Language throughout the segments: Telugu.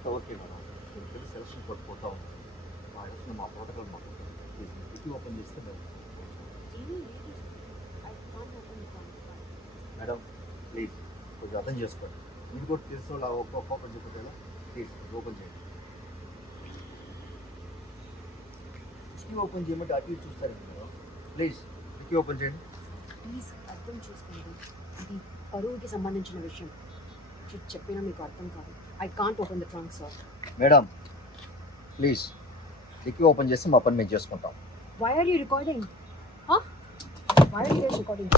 అదంతా ఓకే మేడం. మీరు పెళ్లి సెలక్షన్ కోడ్ పోతా ఉంది. మా ఎలక్షన్ మా ప్రోటోకాల్ మాకు ప్లీజ్ డిక్కీ ఓపెన్ చేస్తే మేడం. మేడం ప్లీజ్ కొంచెం అర్థం చేసుకోండి. మీరు కూడా తెలుసు ఒక్క ఓపెన్ చెప్పేలా ప్లీజ్ ఓపెన్ చేయండి. డిక్కీ ఓపెన్ చేయమంటే అటు ఇటు చూస్తారండి మేడం. ప్లీజ్ డిక్కీ ఓపెన్ చేయండి. ప్లీజ్ అర్థం చేసుకోండి, ఇది పరువుకి సంబంధించిన విషయం. చెప్పినా మీకు అర్థం కాదు. I can't open the trunk sir. Madam please dicky open చేస్తే మా పని మేము చేసుకుంటాం. Why are you recording? Why are you recording?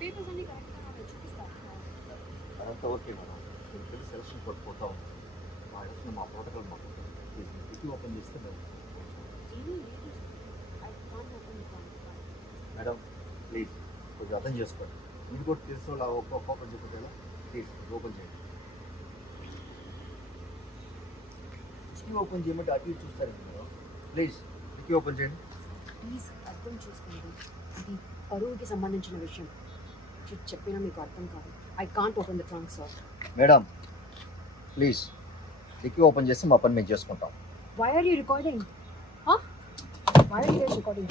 Papers అన్ని కరెక్ట్గా నాకు చూపిస్తాను. అదంతా ఓకే మేడం. మీరు పెళ్లి సెలక్షన్ కోడ్ పోతా ఉంది. మా ఎలక్షన్ మా ప్రోటోకాల్ మాకు ప్లీజ్ డిక్కీ ఓపెన్ చేస్తే మేడం. మేడం ప్లీజ్ కొంచెం అర్థం చేసుకోండి. మీరు కూడా తెలుసు ఒక్క ఓపెన్ చెప్పేలా ప్లీజ్ ఓపెన్ చేయండి. డిక్కీ ఓపెన్ చేయమంటే అటు ఇటు చూస్తారండి మేడం. ప్లీజ్ డిక్కీ ఓపెన్ చేయండి. ప్లీజ్ అర్థం చేసుకోండి, ఇది పరువుకి సంబంధించిన విషయం. చెప్పినా మీకు అర్థం కాదు. I can't open the trunk sir. Madam please dicky open చేస్తే మా పని మేము చేసుకుంటాం. Why are you recording? Why are you recording?